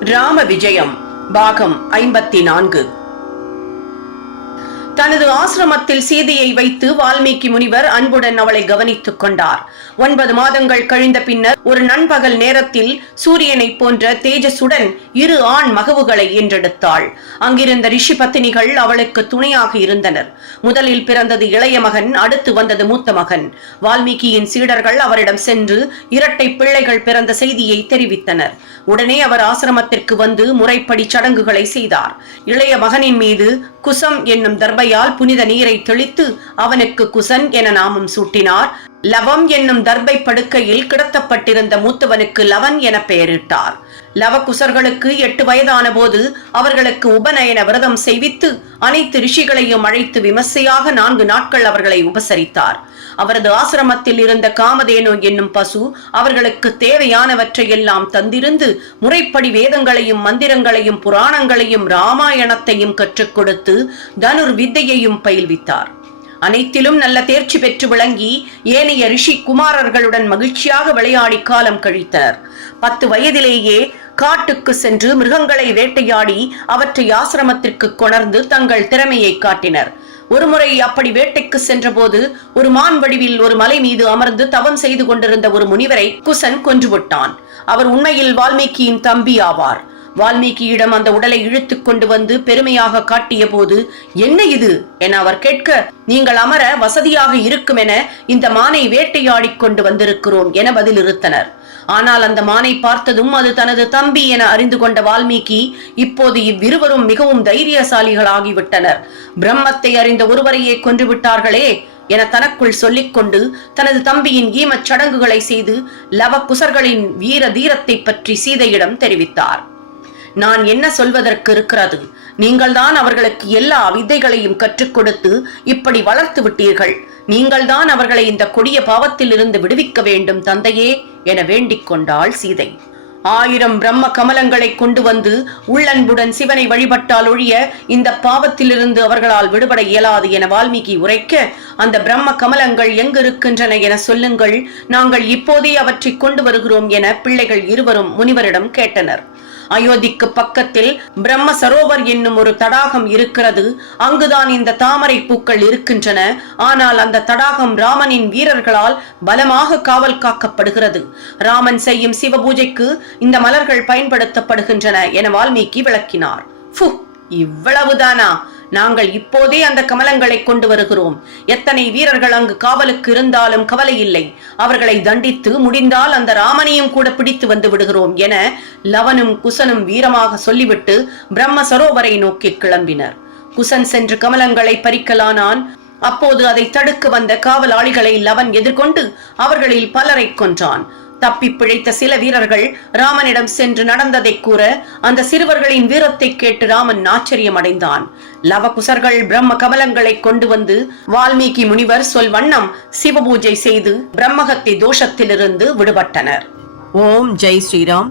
ராம விஜயம் பாகம் ஐம்பத்தி நான்கு. தனது ஆசிரமத்தில் சீதையை வைத்து வால்மீகி முனிவர் அன்புடன் அவளை கவனித்துக் கொண்டார். ஒன்பது மாதங்கள் கழிந்த பின்னர் ஒரு நண்பகல் நேரத்தில் சூரியனைப் போன்ற தேஜசுடன் இரு ஆண் மகவுகளை ஈன்றெடுத்தாள் அங்கிருந்த ரிஷி பத்தினிகள் அவளுக்கு துணையாக இருந்தனர். முதலில் பிறந்தது இளைய மகன் அடுத்து வந்தது மூத்த மகன். வால்மீகியின் சீடர்கள் அவரிடம் சென்று இரட்டை பிள்ளைகள் பிறந்த செய்தியை தெரிவித்தனர். உடனே அவர் ஆசிரமத்திற்கு வந்து முறைப்படி சடங்குகளை செய்தார். இளைய மகனின் மீது குசம் என்னும் தர்பை தர்பையால் புனித நீரை தெளித்து அவனுக்கு குசன் என நாமம் சூட்டினார். லவம் என்னும் தர்பை படுக்கையில் கிடத்தப்பட்டிருந்த மூத்தவனுக்கு லவன் என பெயரிட்டார். லவகுசர்களுக்கு எட்டு வயதான போது அவர்களுக்கு உபநயன விரதம் செய்வித்து அனைத்து ரிஷிகளையும் அழைத்து விமர்சையாக நான்கு நாட்கள் அவர்களை உபசரித்தார். அவரது ஆசிரமத்தில் இருந்த காமதேனு என்னும் பசு அவர்களுக்கு தேவையானவற்றை எல்லாம் தந்திருந்து முறைப்படி வேதங்களையும் மந்திரங்களையும் புராணங்களையும் ராமாயணத்தையும் கற்றுக் கொடுத்து தனுர் வித்தையையும் பயில்வித்தார். அனைத்திலும் நல்ல தேர்ச்சி பெற்று விளங்கி ஏனைய ரிஷி குமாரர்களுடன் மகிழ்ச்சியாக விளையாடி காலம் கழித்தார். பத்து வயதிலேயே காட்டுக்கு சென்று மிருகங்களை வேட்டையாடி அவற்றை ஆசிரமத்திற்கு கொணர்ந்து தங்கள் திறமையை காட்டினர். ஒருமுறை அப்படி வேட்டைக்கு சென்றபோது ஒரு மான் வடிவில் ஒரு மலை மீது அமர்ந்து தவம் செய்து கொண்டிருந்த ஒரு முனிவரை குசன் கொன்றுவிட்டான். அவர் உண்மையில் வால்மீகியின் தம்பி ஆவார். வால்மீகியிடம் அந்த உடலை இழுத்துக் கொண்டு வந்து பெருமையாக காட்டிய போது என்ன இது? என அவர் கேட்க நீங்கள் அமர வசதியாக இருக்கும் என இந்த மானை வேட்டையாடி கொண்டு வந்திருக்கிறோம் என பதில் இருத்தனர் ஆனால் அந்த மானை பார்த்ததும் அது தனது தம்பி என அறிந்து கொண்ட வால்மீகி இப்போது இவ்விருவரும் மிகவும் தைரியசாலிகளாகிவிட்டனர். பிரம்மத்தை அறிந்த ஒருவரையே கொன்றுவிட்டார்களே என தனக்குள் சொல்லிக்கொண்டு தனது தம்பியின் ஈமச் சடங்குகளை செய்து லவ குசர்களின் வீர தீரத்தை பற்றி சீதையிடம் தெரிவித்தார். நான் என்ன சொல்வதற்கு இருக்கிறது? நீங்கள்தான் அவர்களுக்கு எல்லா வித்தைகளையும் கற்றுக் கொடுத்து இப்படி வளர்த்து விட்டீர்கள். நீங்கள்தான் அவர்களை இந்த கொடிய பாவத்தில் இருந்து விடுவிக்க வேண்டும் தந்தையே என வேண்டிக் கொண்டாள் சீதை. ஆயிரம் பிரம்ம கமலங்களை கொண்டு வந்து உள்ளன்புடன் சிவனை வழிபட்டால் ஒழிய இந்த பாவத்திலிருந்து அவர்களால் விடுபட இயலாது என வால்மீகி உரைக்க அந்த பிரம்ம கமலங்கள் எங்கு இருக்கின்றன என சொல்லுங்கள். நாங்கள் இப்போதே அவற்றை கொண்டு வருகிறோம் என பிள்ளைகள் இருவரும் முனிவரிடம் கேட்டனர். அயோத்திக்கு பக்கத்தில் பிரம்ம சரோவர் என்னும் ஒரு தடாகம் இருக்கிறது. அங்குதான் இந்த தாமரை பூக்கள் இருக்கின்றன. ஆனால் அந்த தடாகம் ராமனின் வீரர்களால் பலமாக காவல் காக்கப்படுகிறது. ராமன் செய்யும் சிவ பூஜைக்கு இந்த மலர்கள் பயன்படுத்தப்படுகின்றன என வால்மீகி விளக்கினார். இவ்வளவுதானா? நாங்கள் இப்போதே அந்த கமலங்களை கொண்டு வருகிறோம். எத்தனை வீரர்கள் அங்கு காவலுக்கு இருந்தாலும் கவலை இல்லை. அவர்களை தண்டித்து முடிந்தால் அந்த ராமனையும் கூட பிடித்து வந்து விடுகிறோம் என லவனும் குசனும் வீரமாக சொல்லிவிட்டு பிரம்ம சரோவரை நோக்கி கிளம்பினர். குசன் சென்று கமலங்களை பறிக்கலானான். அப்போது அதை தடுக்க வந்த காவலாளிகளை லவன் எதிர்கொண்டு அவர்களில் பலரை கொன்றான். தப்பி பிழைத்த சில வீரர்கள் ராமனிடம் சென்று நடந்ததை கூற அந்த சிறுவர்களின் வீரத்தை கேட்டு ராமன் ஆச்சரியம் அடைந்தான் லவகுசர்கள் பிரம்ம கமலங்களை கொண்டு வந்து வால்மீகி முனிவர் சொல் வண்ணம் சிவபூஜை செய்து பிரம்மகத்தி தோஷத்திலிருந்து விடுபட்டனர். ஓம் ஜெய் ஸ்ரீராம்.